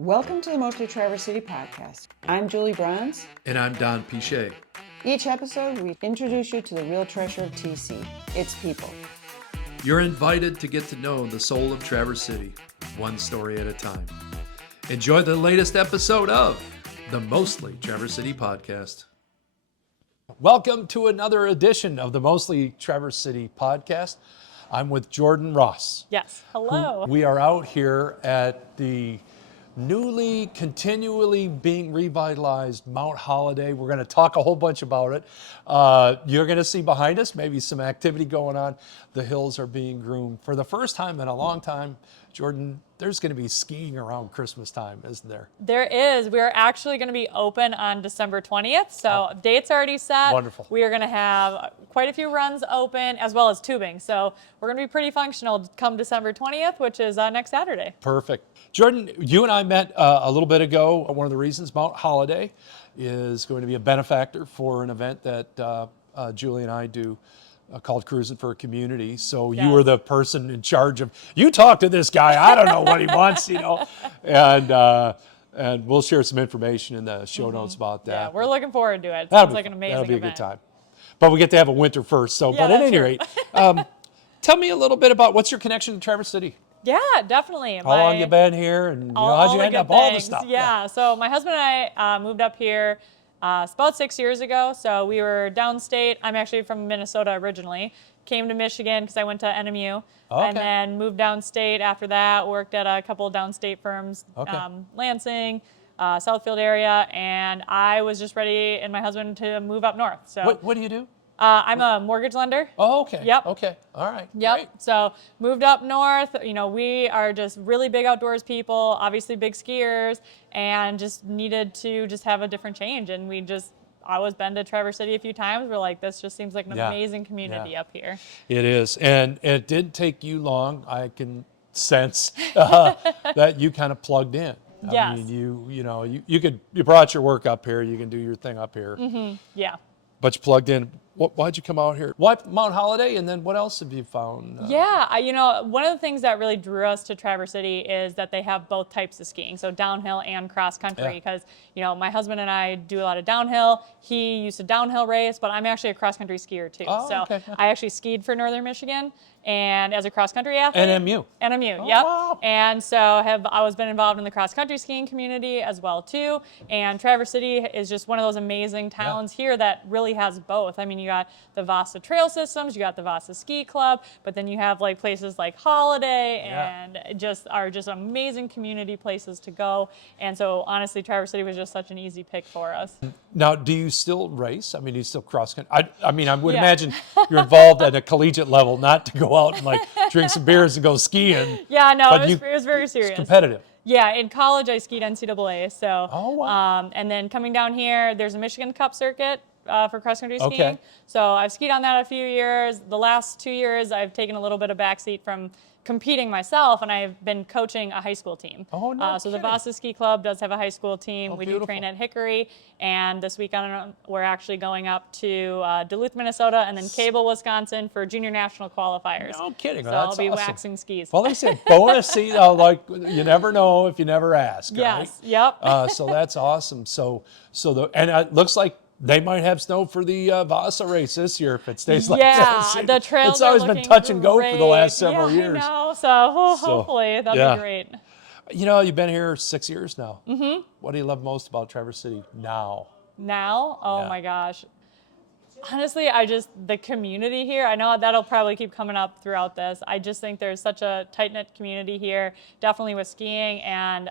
Welcome to the Mostly Traverse City podcast. I'm Julie Bronze. And I'm Don Pichet. Each episode, we introduce you to the real treasure of TC, its people. You're invited to get to know the soul of Traverse City, one story at a time. Enjoy the latest episode of the Mostly Traverse City podcast. Welcome to another edition of the Mostly Traverse City podcast. I'm with Jordyn Ross. Yes, hello. We are out here at the continually being revitalized Mount Holiday. We're going to talk a whole bunch about it. You're going to see behind us maybe some activity going on. The hills are being groomed. For the first time in a long time, Jordyn, there's going to be skiing around Christmas time, isn't there? There is. We're actually going to be open on December 20th, so date's already set. Wonderful. We are going to have quite a few runs open as well as tubing, so we're going to be pretty functional come December 20th, which is next Saturday. Perfect. Jordyn, you and I met a little bit ago. One of the reasons Mount Holiday is going to be a benefactor for an event that Julie and I do called Cruising for a Community. So Yes. You were the person in charge of, you talk to this guy, I don't know what he wants, and we'll share some information in the show notes about that. Yeah, we're looking forward to it. It That'll sounds be like an fun. amazing That'll be a event. good time. But we get to have a winter first. So, Yeah, but at that's any true. rate, tell me a little bit about what's your connection to Traverse City. Yeah, definitely. How long you been here, and all how'd you the end good up all the things. stuff? Yeah, so my husband and I moved up here about 6 years ago. So we were downstate. I'm actually from Minnesota originally. Came to Michigan because I went to NMU. Okay. And then moved downstate after that, worked at a couple of downstate firms, Okay. Lansing, Southfield area, and I was just ready, and my husband, to move up north. So What do you do? I'm a mortgage lender. Oh, okay. Yep. Okay. All right. Yep. Great. So moved up north. You know, we are just really big outdoors people, obviously big skiers, and just needed to just have a different change. And I was been to Traverse City a few times. We're like, this just seems like an Yeah. amazing community up here. It is, and it didn't take you long. I can sense that you kind of plugged in. Yes. I mean, you brought your work up here. You can do your thing up here. Mm-hmm. Yeah. But you plugged in. Why'd you come out here? Why Mount Holiday? And then what else have you found? Yeah, one of the things that really drew us to Traverse City is that they have both types of skiing, so downhill and cross country. Yeah. Because my husband and I do a lot of downhill. He used to downhill race, but I'm actually a cross country skier too. Oh, so okay. I actually skied for Northern Michigan, and as a cross country athlete. NMU. NMU, Oh, yep. wow. And so I was been involved in the cross country skiing community as well too. And Traverse City is just one of those amazing towns here that really has both. I mean, you got the Vasa Trail Systems, you got the Vasa Ski Club, but then you have like places like Holiday and just amazing community places to go. And so honestly, Traverse City was just such an easy pick for us. Now, do you still race? I mean, do you still cross country? I mean, I would Yeah. imagine you're involved at a collegiate level, not to go out and like drink some beers and go skiing. Yeah, no, But it was very serious. It's competitive. Yeah, in college I skied NCAA. So, Oh, wow. and then coming down here, there's a Michigan Cup circuit for cross country skiing. Okay. So I've skied on that a few years. The last 2 years, I've taken a little bit of backseat from competing myself, and I've been coaching a high school team. Oh, no So the kidding. Vasa Ski Club does have a high school team. Oh, We beautiful. do train at Hickory, and this weekend we're actually going up to Duluth, Minnesota, and then Cable, Wisconsin for junior national qualifiers. No kidding. So That's I'll be awesome. waxing skis. Well, they said bonus seat. Like you never know if you never ask. Right? Yes. Yep. So that's awesome. And it looks like they might have snow for the Vasa race this year if it stays like that. Yeah, the trails It's always are been looking touch and go for the last great. several Yeah, years. I know. So hopefully that'll yeah. be great. You've been here 6 years now. Mm-hmm. What do you love most about Traverse City now? Now, oh Yeah. my gosh. Honestly, the community here, I know that'll probably keep coming up throughout this. I just think there's such a tight-knit community here, definitely with skiing, and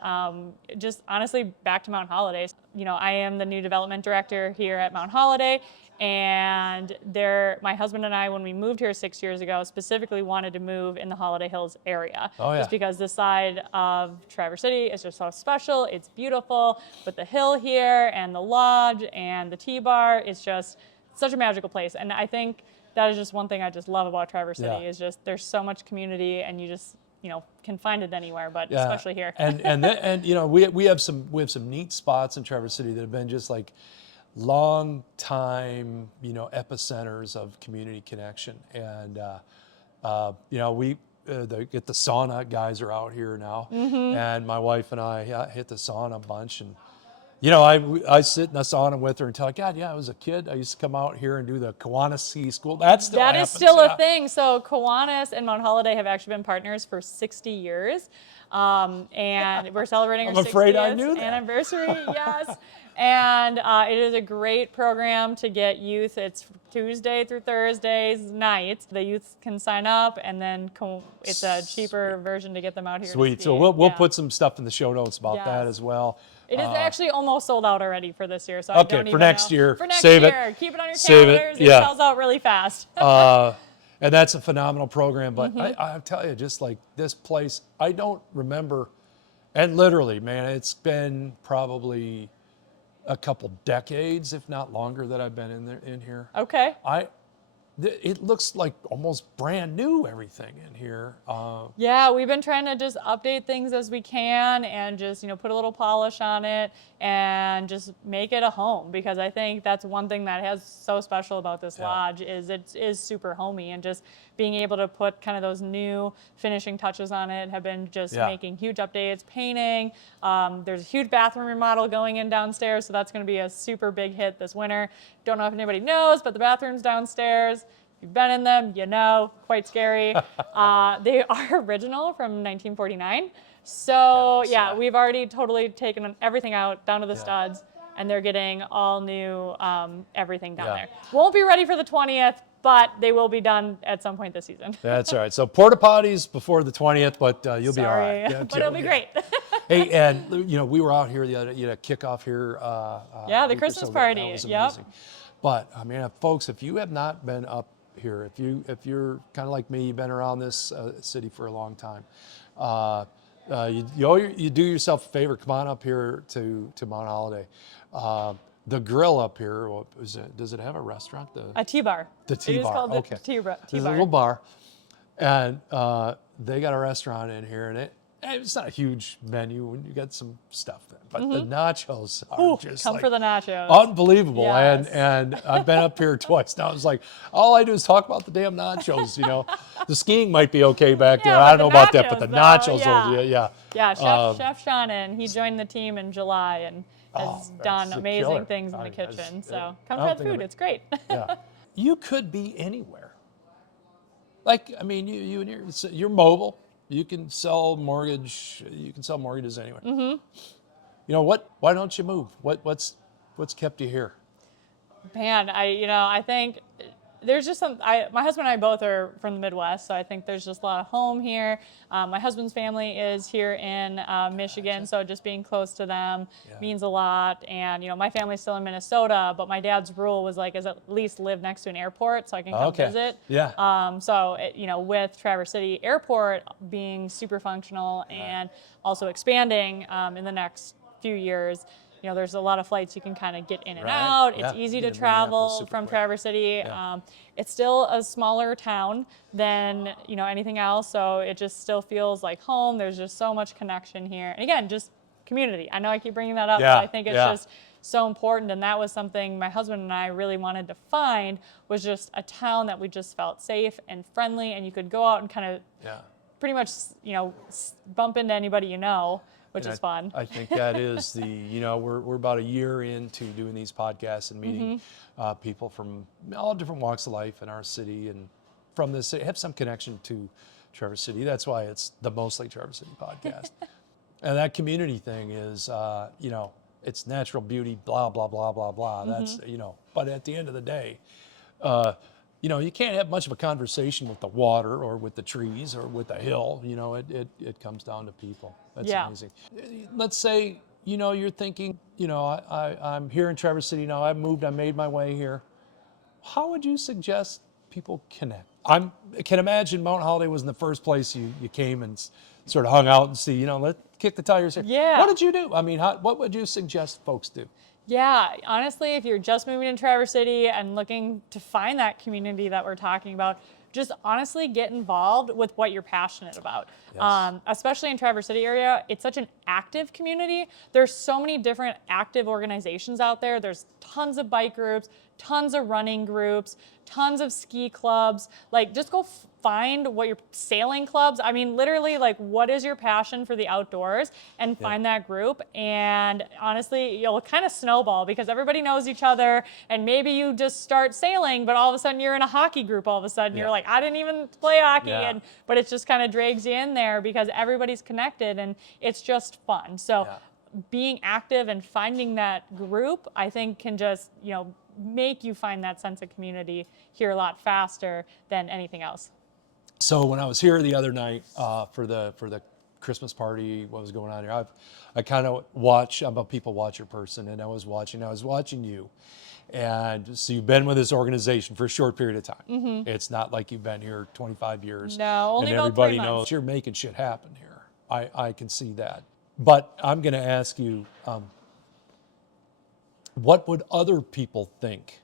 just honestly back to Mount Holiday. I am the new development director here at Mount Holiday, and my husband and I, when we moved here 6 years ago, specifically wanted to move in the Holiday Hills area. Oh, yeah. Just because this side of Traverse City is just so special. It's beautiful, but the hill here and the lodge and the T-bar, it's just such a magical place. And I think that is just one thing I just love about Traverse City Yeah. is just there's so much community, and you just can find it anywhere, but especially here. And we have some neat spots in Traverse City that have been just like long time epicenters of community connection. And get the sauna guys are out here now, and my wife and I hit the sauna a bunch. And I sit in the sauna with her and tell her, God, yeah, I was a kid. I used to come out here and do the Kiwanis Ski School. That still That happens, is still yeah. a thing. So Kiwanis and Mount Holiday have actually been partners for 60 years. And we're celebrating our I'm afraid I 60th knew that. anniversary. Yes. And it is a great program to get youth. It's Tuesday through Thursdays nights. The youth can sign up, and then it's a cheaper version to get them out here. Sweet. To So ski. we'll Yeah. put some stuff in the show notes about that Yes. as well. It is actually almost sold out already for this year, so I Okay, don't for even next know. year. For next Save it. year, keep it on your Save it. calendars. Yeah. It sells out really fast. And that's a phenomenal program. But I tell you, just like this place, I don't remember. And literally, man, it's been probably a couple decades, if not longer, that I've been in here. Okay. It looks like almost brand new, everything in here. Yeah, we've been trying to just update things as we can and just, put a little polish on it and just make it a home, because I think that's one thing that has so special about this lodge is it is super homey, and just being able to put kind of those new finishing touches on it have been just making huge updates, painting. There's a huge bathroom remodel going in downstairs, so that's going to be a super big hit this winter. Don't know if anybody knows, but the bathrooms downstairs, if you've been in them, quite scary. They are original from 1949. So we've already totally taken everything out, down to the studs, and they're getting all new everything down there. Won't be ready for the 20th, but they will be done at some point this season. That's all right. So porta potties before the 20th, but you'll be all right. Sorry, but it'll be great. Hey, and we were out here the other, kickoff here. Yeah, the week or Christmas so ago. party. That was Yep. amazing. But I mean, folks, if you have not been up here, if you're kind of like me, you've been around this city for a long time, you do yourself a favor. Come on up here to Mount Holiday. The grill up here, does it have a restaurant? A tea-bar. The tea bar. It is called Okay. the tea-bar. There's a little bar, and they got a restaurant in here, and it's not a huge menu, and you got some stuff there, but the nachos are just Come like for the nachos. unbelievable. Yes. And I've been up here twice now. It's like all I do is talk about the damn nachos. The skiing might be okay back there. Yeah, I but don't the know about that, but the nachos, nachos, though, yeah. Yeah, Chef Shannon, he joined the team in July and has done that's a amazing killer. things in the I kitchen. So don't come try the think of food. it. It's great. Yeah. You could be anywhere. Like, I mean, you and you're mobile. You can sell mortgages anywhere. Why don't you move? What's kept you here? Man, I think there's just my husband and I both are from the Midwest, so I think there's just a lot of home here. My husband's family is here in Michigan, so just being close to them means a lot. And, my family's still in Minnesota, but my dad's rule was is at least live next to an airport so I can come visit. Yeah. So, with Traverse City Airport being super functional and also expanding in the next few years, there's a lot of flights you can kind of get in and out. It's easy to travel from Traverse City. It's still a smaller town than, anything else. So it just still feels like home. There's just so much connection here. And again, just community. I know I keep bringing that up, but I think it's just so important. And that was something my husband and I really wanted to find, was just a town that we just felt safe and friendly. And you could go out and kind of pretty much, bump into anybody which is fun. I think that is we're about a year into doing these podcasts and meeting people from all different walks of life in our city and from the city, have some connection to Traverse City. That's why it's the Mostly Traverse City podcast. And that community thing is, it's natural beauty, blah, blah, blah, blah, blah. That's, but at the end of the day, you can't have much of a conversation with the water or with the trees or with the hill. It comes down to people. That's amazing. Let's say, you're thinking, I'm here in Traverse City now. I've moved. I made my way here. How would you suggest people connect? I can imagine Mount Holiday was in the first place you came and sort of hung out and see, let's kick the tires here. Yeah. What did you do? I mean, what would you suggest folks do? Yeah, honestly, if you're just moving to Traverse City and looking to find that community that we're talking about, just honestly get involved with what you're passionate about. Yes. Especially in Traverse City area, it's such an active community. There's so many different active organizations out there. There's tons of bike groups, tons of running groups, tons of ski clubs. Just go find what your sailing clubs, I mean, literally, like, what is your passion for the outdoors, and find that group. And honestly, you'll kind of snowball because everybody knows each other, and maybe you just start sailing, but all of a sudden you're in a hockey group all of a sudden. You're like, I didn't even play hockey, but it just kind of drags you in there because everybody's connected and it's just fun. So being active and finding that group, I think, can just, make you find that sense of community here a lot faster than anything else. So when I was here the other night for the Christmas party, what was going on here, I kind of watch. I'm a people watcher person, and I was watching you. And so you've been with this organization for a short period of time. Mm-hmm. It's not like you've been here 25 years. No, only and about 3 everybody months. knows you're making shit happen here. I can see that. But I'm going to ask you, what would other people think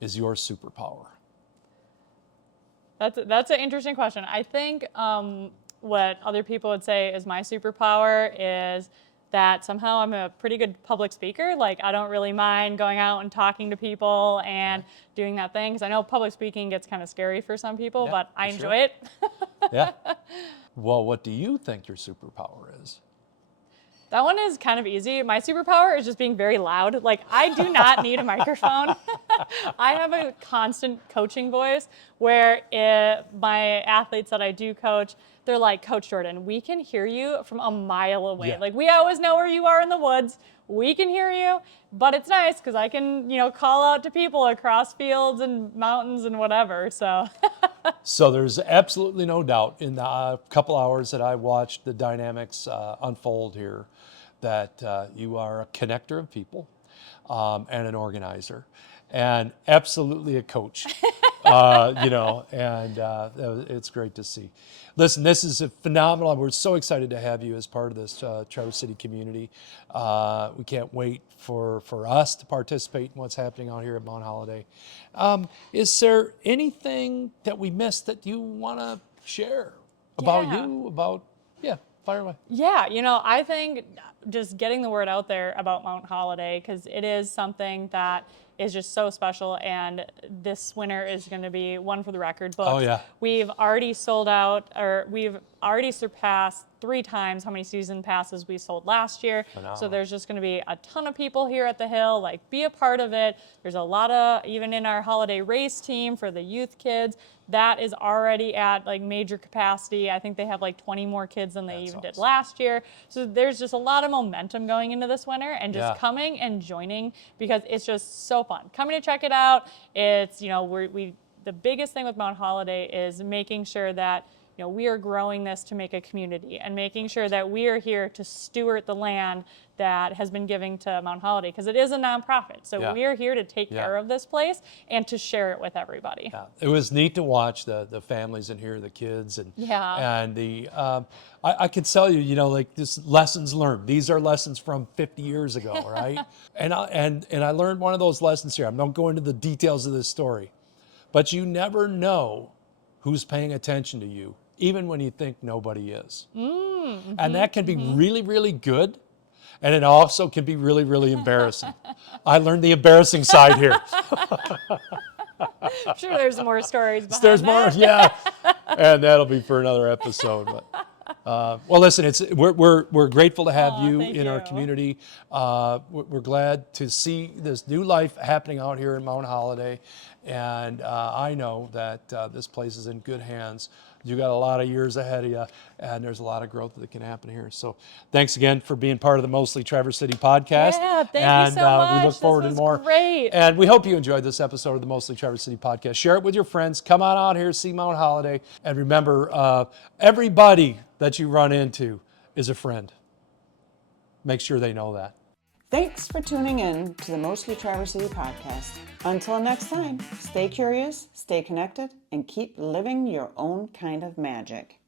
is your superpower? That's an interesting question. I think what other people would say is my superpower is that somehow I'm a pretty good public speaker. Like, I don't really mind going out and talking to people and doing that thing, because I know public speaking gets kind of scary for some people, but I enjoy it. Yeah. Well, what do you think your superpower is? That one is kind of easy. My superpower is just being very loud. Like, I do not need a microphone. I have a constant coaching voice where my athletes that I do coach, they're like, Coach Jordyn, we can hear you from a mile away. Yeah. Like, we always know where you are in the woods. We can hear you, but it's nice because I can, call out to people across fields and mountains and whatever. So. So there's absolutely no doubt in the couple hours that I watched the dynamics unfold here that you are a connector of people and an organizer and absolutely a coach, and it's great to see. Listen, this is a phenomenal. We're so excited to have you as part of this Traverse City community. We can't wait for us to participate in what's happening out here at Mount Holiday. Is there anything that we missed that you want to share about you? Fire away. Yeah, I think just getting the word out there about Mount Holiday, because it is something that is just so special, and this winter is going to be one for the record books. Oh, yeah. We've already sold out, or we've already surpassed 3 times how many season passes we sold last year. Phenomenal. So there's just going to be a ton of people here at the Hill. Like, be a part of it. There's a lot of, even in our holiday race team for the youth kids, that is already at like major capacity. I think they have like 20 more kids than they did last year. So there's just a lot of momentum going into this winter, and just coming and joining, because it's just so fun. Coming to check it out. It's, the biggest thing with Mount Holiday is making sure that we are growing this to make a community, and making sure that we are here to steward the land that has been given to Mount Holiday, because it is a nonprofit. So we are here to take care of this place and to share it with everybody. Yeah. It was neat to watch the families in here, the kids, and the I can tell you, like, this lessons learned. These are lessons from 50 years ago, right? and I learned one of those lessons here. I'm not going into the details of this story, but you never know who's paying attention to you, even when you think nobody is. Mm-hmm. And that can be really, really good. And it also can be really, really embarrassing. I learned the embarrassing side here. I'm sure there's more stories behind There's that. more, yeah. And that'll be for another episode. But, well, listen, we're grateful to have you in our community. We're glad to see this new life happening out here in Mount Holiday. And I know that this place is in good hands. You got a lot of years ahead of you, and there's a lot of growth that can happen here. So thanks again for being part of the Mostly Traverse City podcast. Yeah, thank you so much. We look forward to more. Great. And we hope you enjoyed this episode of the Mostly Traverse City podcast. Share it with your friends. Come on out here, see Mount Holiday. And remember, everybody that you run into is a friend. Make sure they know that. Thanks for tuning in to the Mostly Traverse City podcast. Until next time, stay curious, stay connected, and keep living your own kind of magic.